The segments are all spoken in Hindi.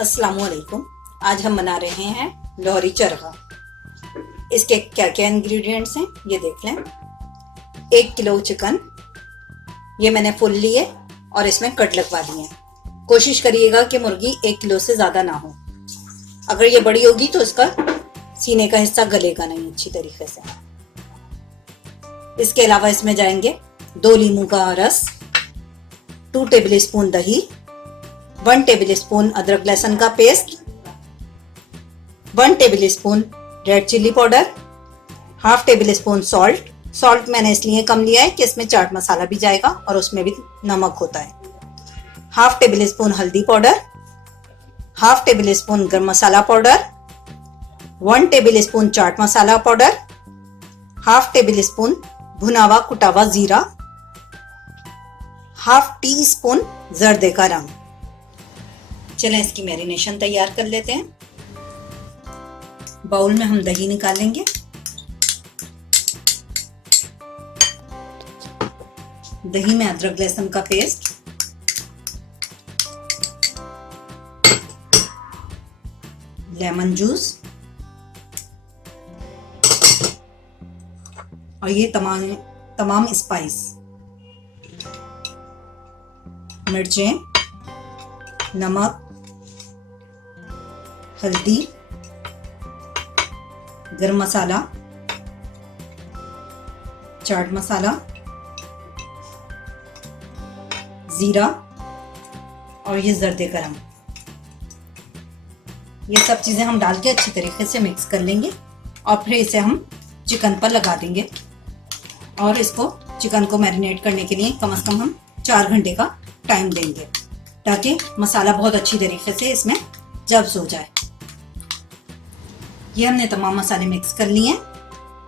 अस्सलामुअलैकुम। आज हम बना रहे हैं लोहरी चरखा। इसके क्या क्या इंग्रेडिएंट्स हैं ये देख लें। 1 किलो चिकन ये मैंने फुल लिए और इसमें कट लगवा दिए। कोशिश करिएगा कि मुर्गी 1 किलो से ज़्यादा ना हो। अगर ये बड़ी होगी तो इसका सीने का हिस्सा गलेगा नहीं अच्छी तरीके से। इसके अलावा इसमें जाएंगे 2 नींबू का रस, 2 टेबल स्पून दही, 1 टेबल स्पून अदरक लहसुन का paste, 1 table spoon red chilli powder, half table spoon salt मैंने इसलिए कम लिया है कि इसमें चाट मसाला भी जाएगा और उसमें भी नमक होता है। हाफ टेबल स्पून हल्दी पाउडर, हाफ टेबल स्पून गरम मसाला powder, 1 table spoon chaat masala powder, half table spoon भुना हुआ कुटा हुआ जीरा, हाफ टी स्पून जर्दे का रंग। चलें इसकी मैरिनेशन तैयार कर लेते हैं। बाउल में हम दही निकालेंगे। दही में अदरक लहसुन का पेस्ट, लेमन जूस और ये तमाम स्पाइस, मिर्चें, नमक, हल्दी, गरम मसाला, चाट मसाला, जीरा और ये जर्दे का रंग। ये सब चीजें हम डाल के अच्छी तरीके से मिक्स कर लेंगे और फिर इसे हम चिकन पर लगा देंगे। और इसको चिकन को मैरिनेट करने के लिए कम से कम हम 4 घंटे का टाइम देंगे ताकि मसाला बहुत अच्छी तरीके से इसमें जब्स हो जाए। ये हमने तमाम मसाले मिक्स कर लिए हैं।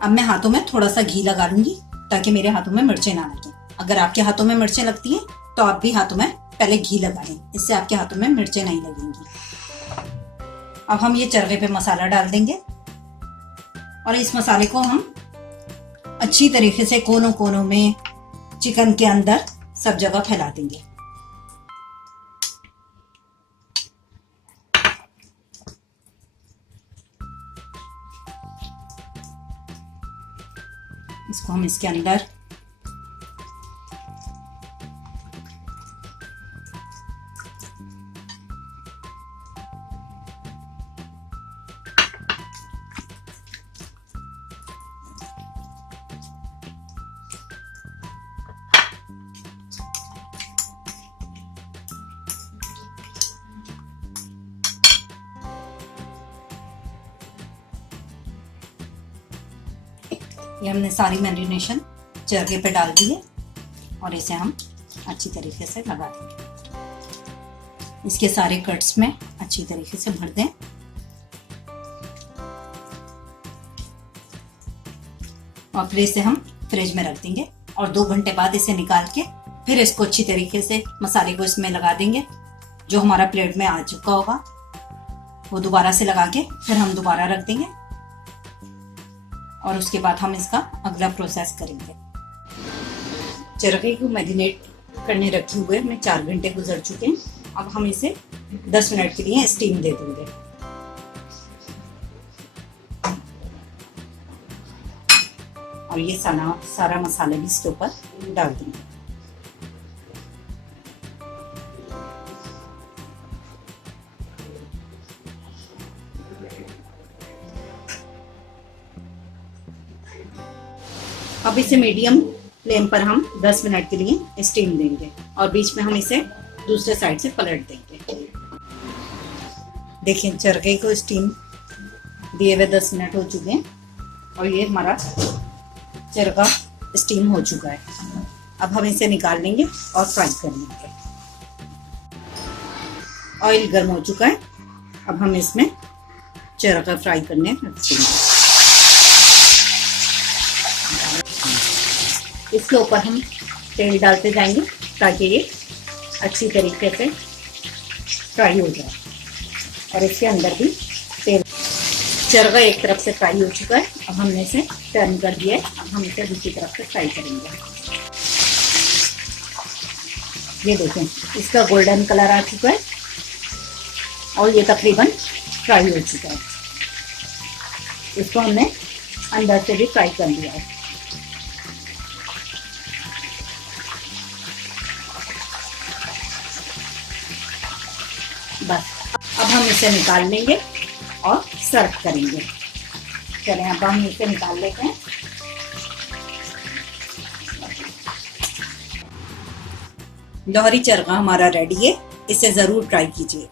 अब मैं हाथों में थोड़ा सा घी लगा लूंगी ताकि मेरे हाथों में मिर्चें ना लगें। अगर आपके हाथों में मिर्चें लगती हैं तो आप भी हाथों में पहले घी लगाएं, इससे आपके हाथों में मिर्चें नहीं लगेंगी। अब हम ये चरखे पे मसाला डाल देंगे और इस मसाले को हम अच्छी तरीके से कोनों कोनों में चिकन के अंदर सब जगह फैला देंगे। इसको हम इसके अंदर ये हमने सारी मैरिनेशन चरखे पे डाल दी है और इसे हम अच्छी तरीके से लगा देंगे। इसके सारे कट्स में अच्छी तरीके से भर दें और फिर इसे हम फ्रिज में रख देंगे और 2 घंटे बाद इसे निकाल के फिर इसको अच्छी तरीके से मसाले को इसमें लगा देंगे। जो हमारा प्लेट में आ चुका होगा वो दोबारा से लगा के फिर हम दोबारा रख देंगे और उसके बाद हम इसका अगला प्रोसेस करेंगे। चरखे को मैरिनेट करने रखे हुए हमें 4 घंटे गुजर चुके हैं। अब हम इसे 10 मिनट के लिए स्टीम दे देंगे। और ये सारा मसाला भी इसके ऊपर डाल देंगे। अब इसे मीडियम फ्लेम पर हम 10 मिनट के लिए स्टीम देंगे और बीच में हम इसे दूसरे साइड से पलट देंगे। देखिए चरखे को स्टीम दिए हुए 10 मिनट हो चुके हैं और ये हमारा चरखा स्टीम हो चुका है। अब हम इसे निकाल लेंगे और फ्राई कर लेंगे। ऑयल गर्म हो चुका है। अब हम इसमें चरखा फ्राई करने रख देंगे। इसके ऊपर हम तेल डालते जाएंगे ताकि ये अच्छी तरीके से फ्राई हो जाए और इसके अंदर भी तेल। चरखा एक तरफ से फ्राई हो चुका है। अब हमने इसे टर्न कर दिया है। अब हम इसे दूसरी तरफ से फ्राई करेंगे। ये देखें इसका गोल्डन कलर आ चुका है। और ये तकरीबन फ्राई हो चुका है। इसको हमने अंदर से भी फ्राई कर लिया है। बस अब हम इसे निकाल लेंगे और सर्व करेंगे। चलें अब हम इसे निकाल लेते हैं। लोहरी चरखा हमारा रेडी है, इसे ज़रूर ट्राई कीजिए।